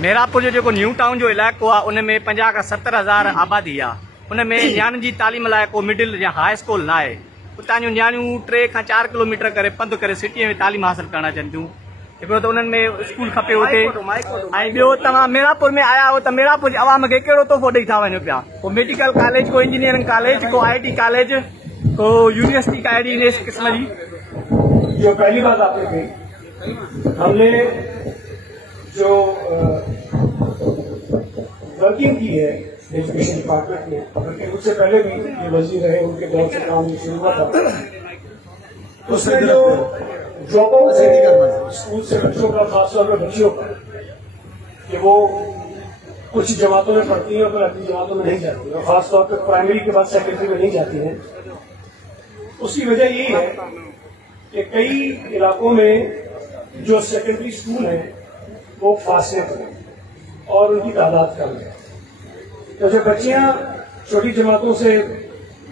मेरापुर जो new town जो इलाइक़ो आहे उन में 50 खां 70,000 आबादी आहे। उन में न्याणियुनि जी तालीम लाइ को मिडिल या हाई स्कूल न आहे। उतां जूं न्याणियूं 3 खां 4 किलोमीटर करे पंधु करे सिटीअ में तालीम हासिल करणु अचनि थियूं। हिकिड़ो त उन्हनि में स्कूल खपे हुते, ऐं ॿियो तव्हां मेरापुर में आया हो त मेरापुर जी आवाम खे कहिड़ो तोहफ़ो ॾेई था वञो पिया। को मेडिकल कॉलेज, को इंजीनियरिंग कॉलेज, को IT कॉलेज, को यूनिवर्सिटी का अहिड़ी इन किस्म जी। जो पहली बात आपने कही, हमने जो वर्किंग की है एजुकेशन डिपार्टमेंट में, बल्कि उससे पहले भी ये वजीर रहे, उनके दौर से काम शुरू हुआ था, उसमें जो ड्रॉप आउट स्कूल से बच्चों का, खासतौर पर बच्चियों का, कि वो कुछ जमातों में पढ़ती हैं और फिर अगली जमातों में नहीं जाती, और खासतौर पर प्राइमरी के बाद सेकेंडरी में नहीं जाती हैं। उसकी वजह यही है कि कई इलाकों में जो सेकेंडरी स्कूल हैं वो फासले पर हैं और उनकी तादाद कम है। तो जब बच्चियां छोटी जमातों से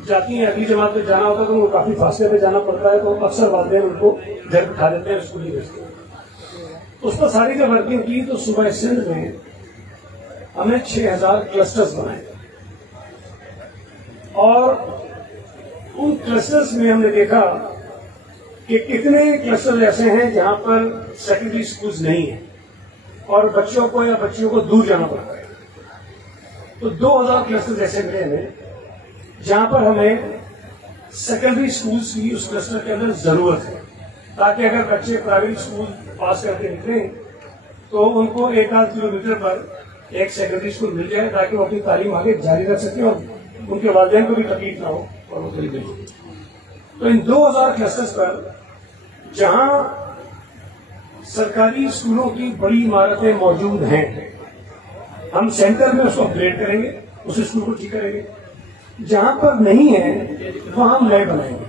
जाती हैं, अगली जमात में जाना होता है तो उनको काफी फासले पे जाना पड़ता है, तो अक्सर वालिदैन उनको घर बिठा देते हैं, स्कूल ही भेजते हैं। उस पर सारी जब वर्किंग की तो सुबह सिंध में हमने 6000 क्लस्टर्स बनाए, और उन क्लस्टर्स में हमने देखा कि कितने क्लस्टर ऐसे हैं जहां पर सेकेंडरी स्कूल्स नहीं है और बच्चों को या बच्चियों को दूर जाना पड़ता है। तो 2000 क्लस्टर ऐसे मिले हमें जहां पर हमें सेकेंडरी स्कूल्स की उस क्लस्टर के अंदर जरूरत है, ताकि अगर बच्चे प्राइवेट स्कूल पास करके निकलें तो उनको 1-8 किलोमीटर पर एक सेकेंडरी स्कूल मिल जाए, ताकि वो अपनी तालीम आगे जारी रख सकें और उनके वालिदैन को भी तकलीफ ना हो और वो करीब नहीं। तो इन 2000 क्लस्टर्स पर जहां सरकारी स्कूलों की बड़ी इमारतें मौजूद हैं, हम सेंटर में उसको अपग्रेड करेंगे, उस स्कूल को ठीक करेंगे। जहां पर नहीं है वहां हम नए बनाएंगे।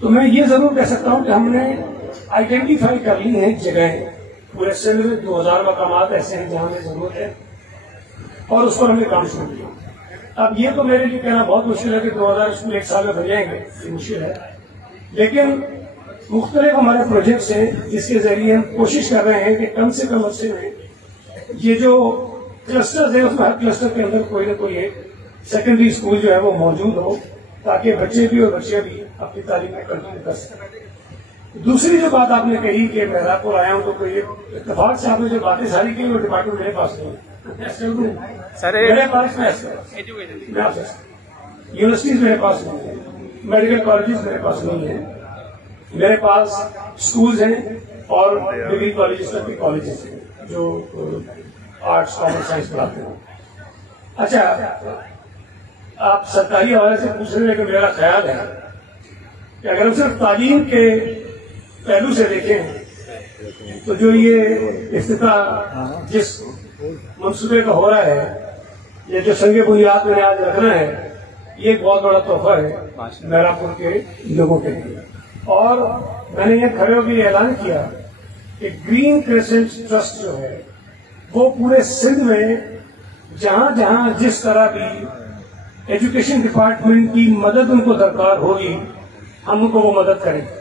तो मैं ये जरूर कह सकता हूं कि हमने आइडेंटिफाई कर ली हैं जगहें, पूरे सिंध में 2000 मकामात ऐसे हैं जहां हमें जरूरत है, और उस पर हमने काम शुरू किया। अब ये तो मेरे लिए कहना बहुत मुश्किल है कि 2000 स्कूल एक साल में बन जाएंगे, ये मुश्किल है, लेकिन मुख्तलिफ हमारे प्रोजेक्ट्स हैं जिसके जरिए हम कोशिश कर रहे हैं कि कम से कम अरसे में ये जो क्लस्टर्स है उसमें हर क्लस्टर के अंदर कोई न कोई एक सेकेंडरी स्कूल जो है वो मौजूद हो, ताकि बच्चे भी और बच्चियां भी अपनी तालीम में कंटिन्यू कर सकें। दूसरी जो बात आपने कही कि मैं मेरापुर आया हूं तो कोई इत्तेफाक से आपने जो बातें सारी की वो डिपार्टमेंट मेरे पास नहीं है, मेरे पास यूनिवर्सिटीज मेरे पास नहीं है, मेडिकल कॉलेजेस मेरे पास नहीं है, मेरे पास स्कूल्स हैं और डिग्री कॉलेजेस तक के कॉलेजेस हैं जो आर्ट्स, कॉमर्स, साइंस पढ़ाते हैं। अच्छा, आप सरकारी हवाले से पूछ रहे हैं, लेकिन मेरा ख्याल है कि अगर हम सिर्फ तालीम के पहलू से देखें तो जो ये इफ्तिताह जिस मंसूबे का हो रहा है, ये जो संगे बुनियाद में आज रखना है, ये एक बहुत बड़ा तोहफा है मेरापुर के लोगों के लिए। और मैंने ये खड़े होकर ऐलान किया कि ग्रीन क्रेसेंट ट्रस्ट जो है वो पूरे सिंध में जहां जहां जिस तरह भी एजुकेशन डिपार्टमेंट की मदद उनको दरकार होगी, हम उनको वो मदद करेंगे।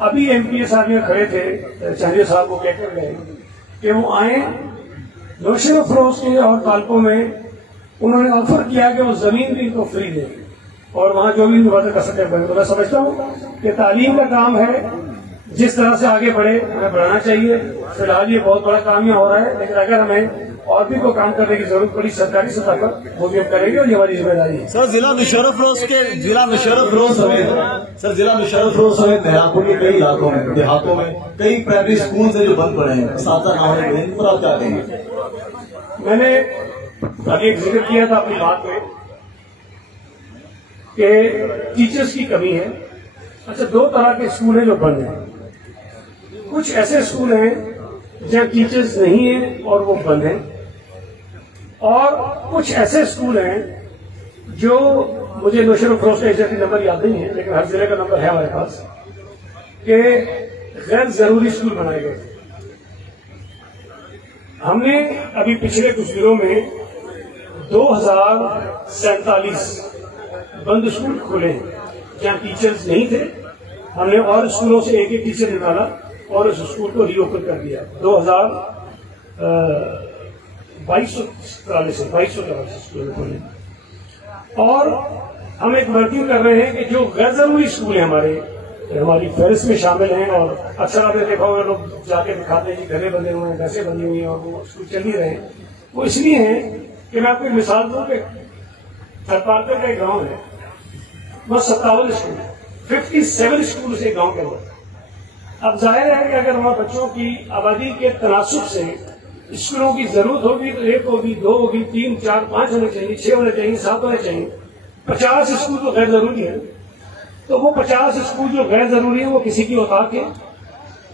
अभी MPA साहब यहाँ खड़े थे, चंद्र साहब को कहकर गए कि वो आए नौशेरा फरोज के और तालकों में, उन्होंने ऑफर किया कि वो जमीन भी इनको फ्री देंगे और वहां जो भी मदद कर सके। तो मैं समझता हूँ कि तालीम का काम है, जिस तरह से आगे बढ़े हमें बढ़ाना चाहिए। फिलहाल ये बहुत बड़ा काम यहाँ हो रहा है, लेकिन अगर हमें और भी कोई काम करने की जरूरत पड़ी सरकारी सतह पर, वो भी हम करेंगे और ये हमारी जिम्मेदारी है। सर, जिला मुशर्रफ रोज समेत मेरापुर के कई इलाकों में, देहातों में कई प्राइमरी स्कूल जो बंद पड़े हैं, साथ पर आप क्या कहेंगे? मैंने अभी एक जिक्र किया था अपनी बात में कि टीचर्स की कमी है। अच्छा, 2 तरह के स्कूल हैं जो बंद हैं। कुछ ऐसे स्कूल हैं जहां टीचर्स नहीं है और वो बंद हैं, और कुछ ऐसे स्कूल हैं जो, मुझे नौशेरा फरोज का एग्जैक्ट नंबर याद नहीं है, लेकिन हर जिले का नंबर है हमारे पास, कि गैर जरूरी स्कूल बनाए गए। हमने अभी पिछले कुछ दिनों में 2047 बंद स्कूल खोले हैं जहां टीचर्स नहीं थे। हमने और स्कूलों से एक टीचर निकाला और उस स्कूल को रीओपन कर दिया। 2200 स्कूल खोले। और हम एक वर्किंग कर रहे हैं कि जो गैर जरूरी स्कूल हैं हमारी फहरिस्त में शामिल हैं, और अक्सर आपने देखा होगा लोग जाके दिखाते हैं कि घरें बंधे हुए हैं, घसें बंधी हुई हैं और वो स्कूल चल ही रहे हैं, वो इसलिए हैं कि मैं आपको एक मिसाल दूं कि थरपारकर का एक गाँव है, वह 57 स्कूल है, 57 स्कूल उसे गाँव के अंदर। अब जाहिर है कि अगर वहाँ बच्चों की आबादी के तनासुब से स्कूलों की जरूरत होगी तो 1 होगी, 2 होगी, 3, 4, 5 होने चाहिए, 6 होने चाहिए, 7 होने चाहिए। 50 स्कूल तो गैर जरूरी है, तो वो 50 स्कूल जो गैर जरूरी है वो किसी की औकात है,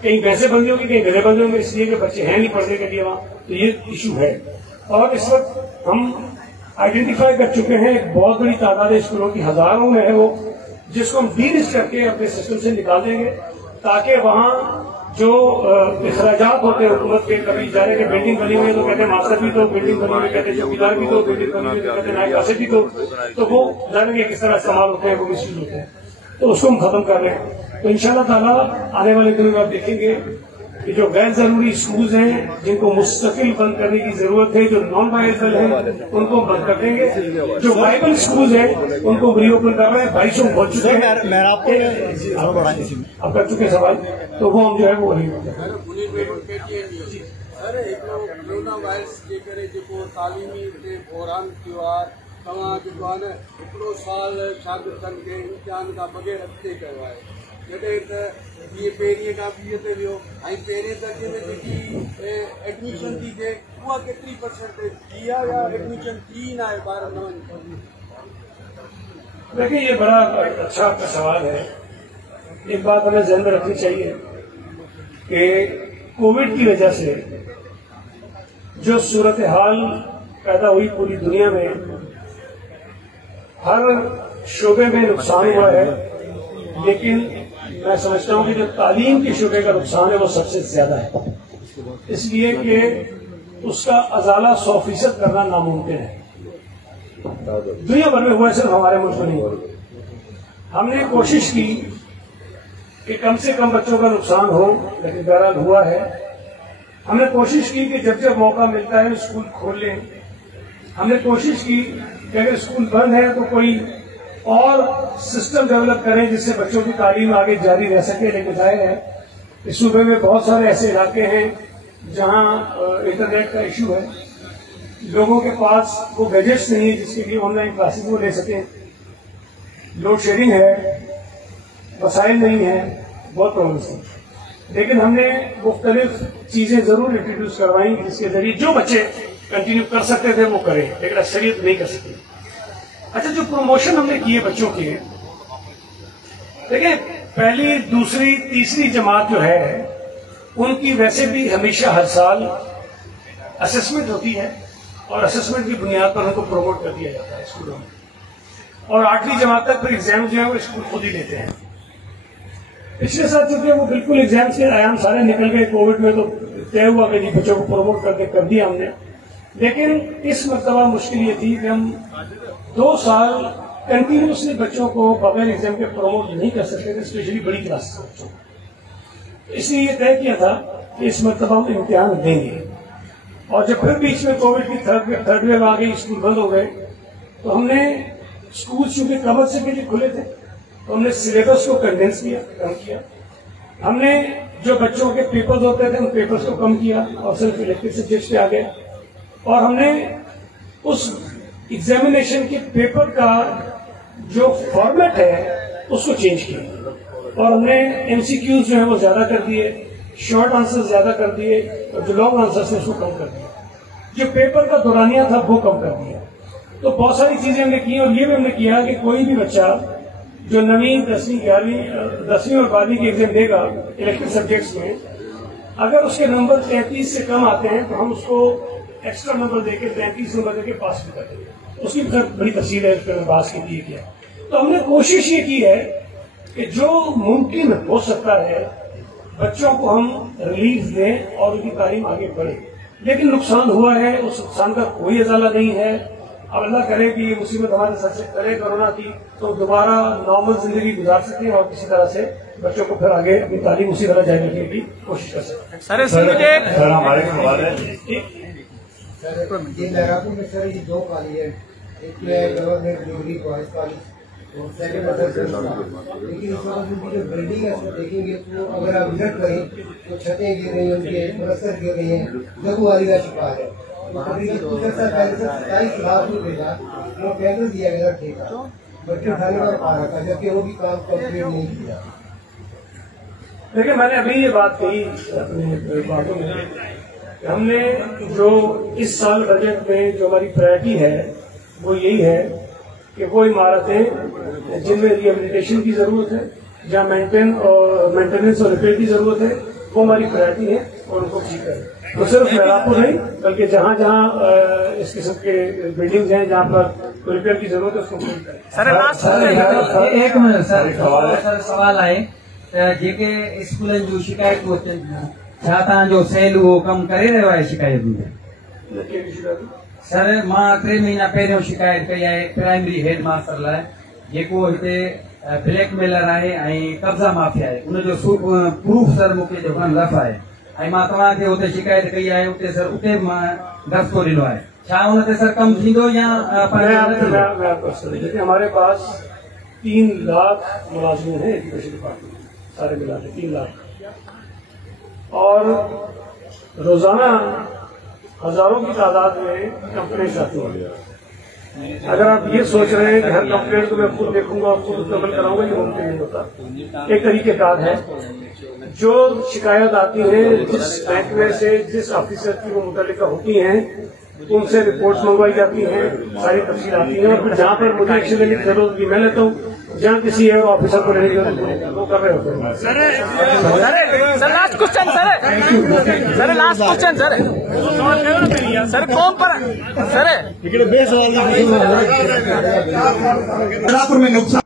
कहीं भैंसे बंदी होगी, कहीं गधे बंदे होंगे, इसलिए कि बच्चे हैं नहीं पढ़ने के लिए वहाँ, तो ये इशू है। और इस वक्त हम आइडेंटिफाई कर चुके हैं एक बहुत बड़ी तादाद स्कूलों की, हजारों में है वो, जिसको हम डीलिस्ट करके अपने सिस्टम से निकाल देंगे, ताकि वहाँ जो अखराजात होते हैं हुकूमत के, कभी जाने के बिल्डिंग बनी हुई है तो कहते हैं मास्टर भी दो, बिल्डिंग बनी हुई कहते हैं चौकीदार भी दो, बिल्डिंग बनी हुई कहते हैं नायब कासिब भी दो, तो वो जाने के किस तरह इस्तेमाल होते हैं, वो मिसयूज होते हैं, तो उसको हम खत्म कर रहे हैं। तो इंशाल्लाह ताला आने वाले दिनों में आप देखेंगे कि जो गैर जरूरी स्कूल्स हैं जिनको मुस्तकिल बंद करने की जरूरत है, जो नॉन वायबल हैं उनको बंद कर देंगे, जो वायबल स्कूल्स हैं उनको रीओपन कर रहे हैं। 2200 हो चुके हैं, अब कर चुके सवाल, तो वो हम जो है वो वही कोरोना वायरस जे करे जेको तालीमी ते बहरान थियो आहे, तव्हां जेको आहे न हिकिड़ो साल शागिर्दनि खे इम्तिहान खां बग़ैर अॻिते कयो आहे, जॾहिं त इहे पहिरीं खां 20 ते वियो, ऐं पहिरें दर्जे में जेकी एडमिशन थी थिए उहा केतिरी % थी आहे या एडमिशन थी न आहे, ॿार न वञनि? देखिए ये बड़ा अच्छा आपका सवाल है। एक बात हमें ध्यान में रखनी चाहिए कि कोविड की वजह से जो सूरत हाल पैदा हुई पूरी दुनिया में, हर शोबे में नुकसान हुआ है, लेकिन मैं समझता हूं कि जो तालीम के शोबे का नुकसान है वो सबसे ज्यादा है, इसलिए कि उसका अजाला 100% करना नामुमकिन है। दुनिया भर में हुआ है, सिर्फ हमारे मुल्क में नहीं। हमने कोशिश की कि कम से कम बच्चों का नुकसान हो, लेकिन बहरहाल हुआ है। हमने कोशिश की कि जब जब मौका मिलता है स्कूल खोल लें। हमने कोशिश की कि अगर स्कूल बंद है तो कोई और सिस्टम डेवलप करें जिससे बच्चों की तालीम आगे जारी रह सके, लेकिन जाहिर है इस सूबे में बहुत सारे ऐसे इलाके हैं जहां इंटरनेट का इशू है, लोगों के पास वो गैजेट्स नहीं है जिसके लिए ऑनलाइन क्लासेस वो ले सकें, लोड शेडिंग है, वसाइल नहीं है, बहुत प्रॉब्लम्स हैं। लेकिन हमने मुख्तलिफ चीजें जरूर इंट्रोड्यूस करवाई जिसके जरिए जो बच्चे कंटिन्यू कर सकते थे वो करें, लेकिन अक्सरियत नहीं कर सकते। अच्छा, जो प्रमोशन हमने किए बच्चों के, देखिए पहली, दूसरी, तीसरी जमात जो है उनकी वैसे भी हमेशा हर साल असेसमेंट होती है और असेसमेंट की बुनियाद पर उनको प्रमोट कर दिया जाता है स्कूलों में, और 8वीं जमात तक फिर एग्जाम जो है वो स्कूल खुद ही लेते हैं। पिछले साल चूंकि वो बिल्कुल एग्जाम से आयाम सारे निकल गए कोविड में, तो तय हुआ कि जी बच्चों को प्रमोट कर दिया हमने, लेकिन इस मरतबा मुश्किल ये थी कि हम 2 साल कंटिन्यूसली बच्चों को बगैर एग्जाम के प्रमोट नहीं कर सकते थे, स्पेशली बड़ी क्लास के बच्चों को। इसलिए ये तय किया था कि इस मरतबा हम इम्तिहान देंगे, और जब फिर बीच में कोविड की थर्ड वेव आ गई, स्कूल बंद हो गए, तो हमने स्कूल चूंकि कमर से के लिए खुले थे तो हमने सिलेबस को कंडेंस किया, कम किया। हमने जो बच्चों के पेपर्स होते थे उन पेपर्स को कम किया और सिर्फ इलेक्टिव सब्जेक्ट्स पे आ गए, और हमने उस एग्जामिनेशन के पेपर का जो फॉर्मेट है उसको चेंज किया, और हमने एमसीक्यूज जो है वो ज्यादा कर दिए, शॉर्ट आंसर ज्यादा कर दिए, और जो लॉन्ग आंसर थे उसको कम कर दिया, जो पेपर का दौरानिया था वो कम कर दिया। तो बहुत सारी चीजें हमने की, और ये भी हमने किया कि कोई भी बच्चा जो 9वीं, 10वीं, 11वीं, 10वीं और 12वीं की एग्जाम देगा इलेक्टिव सब्जेक्ट्स में, अगर उसके नंबर 33 से कम आते हैं तो हम उसको एक्स्ट्रा नंबर देके 33 नंबर देके पास भी कर देंगे। उसकी बड़ी तफसील है, उस पर बात के लिए किया। तो हमने कोशिश ये की है कि जो मुमकिन हो सकता है बच्चों को हम रिलीफ दें और उनकी तालीम आगे बढ़े, लेकिन नुकसान हुआ है, उस नुकसान का कोई अजाला नहीं है। अब अल्लाह करे कि ये मुसीबत हमारे सर से करे कोरोना की, तो दोबारा नॉर्मल जिंदगी गुजार सकें और किसी तरह से बच्चों को फिर आगे अपनी तालीम उसी तरह जारी रखने की कोशिश कर सकते हैं। सर इसमें मुझे हमारे सवाल है सर ये मेहरापुर में सर ये 2 कॉलेज है, एक में गवर्नमेंट डिग्री बॉयज कॉलेज और सेकेंड लेकिन इस वक्त उनकी जो बिल्डिंग है उसको देखेंगे तो अगर आप विजिट करें तो छतें गिर रही हैं, उनके प्लस्तर गिर रही हैं, जगुआरी का शिकार है। अभी कुछ सर पहले से 27 लाख रुपए का वो टेंडर दिया गया ठेका, बच्चे उठाने का पा रहा था, जबकि वो भी काम कंप्लीट नहीं किया। देखिए, मैंने अभी ये बात कही अपने बातों में, हमने जो इस साल बजट में जो हमारी प्रायोरिटी है वो यही है कि वो इमारतें जिनमें रिहेबिलिटेशन की जरूरत है, जहाँ मेंटेनेंस और रिपेयर की जरूरत है, वो हमारी प्रायोरिटी है और उनको ठीक करें। तो सिर्फ मेहरापुर नहीं बल्कि जहाँ जहाँ इस किस्म के बिल्डिंग्स हैं जहाँ पर रिपेयर की जरूरत है उसको ठीक करें। सर एक मिनट सर सवाल आहे जेके स्कूलनि जूं शिकायतूं अचनि छा तव्हांजो सेल उहो कमु करे रहियो आहे शिकायतुनि ते? सर मां 3 महीना पहिरियों शिकायत कई आहे प्राइमरी हेड मास्टर लाइ, जेको हिते ब्लैकमेलर आहे ऐं कब्ज़ा माफ़िया आहे, उनजो प्रूफ सर मूंखे जो लफ़ आहे ऐं मां तव्हांखे उते शिकायत कई आहे, उते सर उते मां दफ़्तो ॾिनो आहे, छा उन ते सर कमु थींदो या हमारे पास 3 लाख मुलाजिम हैं एजुकेशन डिपार्टमेंट सारे मिला के 3 लाख, और रोजाना हजारों की तादाद में कंप्लेंट आती हैं। अगर आप ये सोच रहे हैं कि हर कंप्लेंट को मैं खुद देखूंगा और खुद उत्तर कराऊंगा, ये मुमकिन नहीं होता। एक तरीकेकार है, जो शिकायत आती है जिस बैंक में से जिस ऑफिसर की वो मुतल्लिका होती हैं उनसे रिपोर्ट्स मंगवाई जाती हैं, सारी तफसील आती है, और फिर जहाँ पर मुझे एक्शन लेने की जरूरत भी मैं लेता हूँ, जहाँ किसी और ऑफिसर को लेने की जरूरत नहीं वो कर रहे होते हैं। Sir last question sir last question sir कौन पर सर मेहरापुर में नुकसान